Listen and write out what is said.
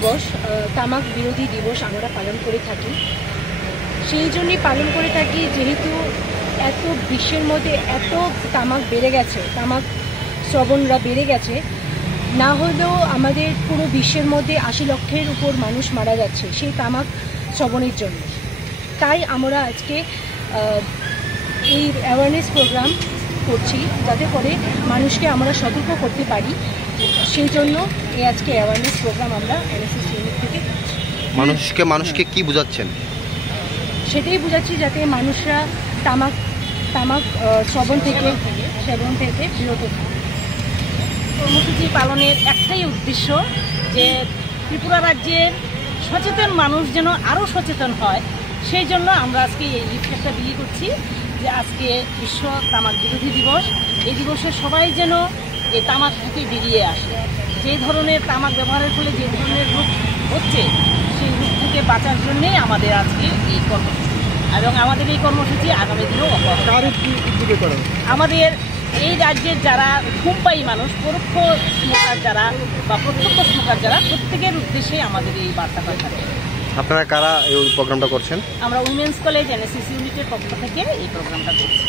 দিবস, তামাক বিরোধী দিবস আমরা পালন করে থাকি। সেই জন্যই পালন করে থাকি যেহেতু এত বিশ্বের মধ্যে এত তামাক বেড়ে গেছে, তামাক শ্রবণরা বেড়ে গেছে, না হলেও আমাদের পুরো বিশ্বের মধ্যে 80 লক্ষের উপর মানুষ মারা যাচ্ছে সেই তামাক শ্রবণের জন্য। তাই আমরা আজকে এই অ্যাওয়ারনেস প্রোগ্রাম করছি, যাতে করে মানুষকে আমরা সতর্ক করতে পারি। সেই জন্য এই আজকে অ্যাওয়ারনেস প্রোগ্রাম আমরা এনএসএস ইউনিট থেকে মানুষকে কি বোঝাচ্ছেন? সেটাই বোঝাচ্ছি যাতে মানুষরা তামাক সেবন থেকে বিরত থাকে। কর্মসূচি পালনের একটাই উদ্দেশ্য যে ত্রিপুরা রাজ্যের সচেতন মানুষ যেন আরও সচেতন হয়। সেই জন্য আমরা আজকে এই লিফলেটটা বিলি করছি যে আজকে বিশ্ব তামাক বিরোধী দিবস। এই দিবসে সবাই যেন এই তামাক থেকে বেরিয়ে আসে। যে ধরনের তামাক ব্যবহারের ফলে যে ধরনের রোগ হচ্ছে সেই রোগ থেকে বাঁচার জন্যেই আমাদের আজকে এই কর্মসূচি, এবং আমাদের এই কর্মসূচি আগামী দিনেও আমাদের এই রাজ্যের যারা ধূমপায়ী মানুষ, পরোক্ষ স্মোকার যারা বা প্রত্যক্ষ স্মোকার যারা, প্রত্যেকের উদ্দেশ্যে আমাদের এই বার্তাটা থাকে। আপনারা কারা এই প্রোগ্রামটা করছেন? আমরা উইমেন্স কলেজ এনএসএস ইউনিটের পক্ষ থেকে এই প্রোগ্রামটা করছি।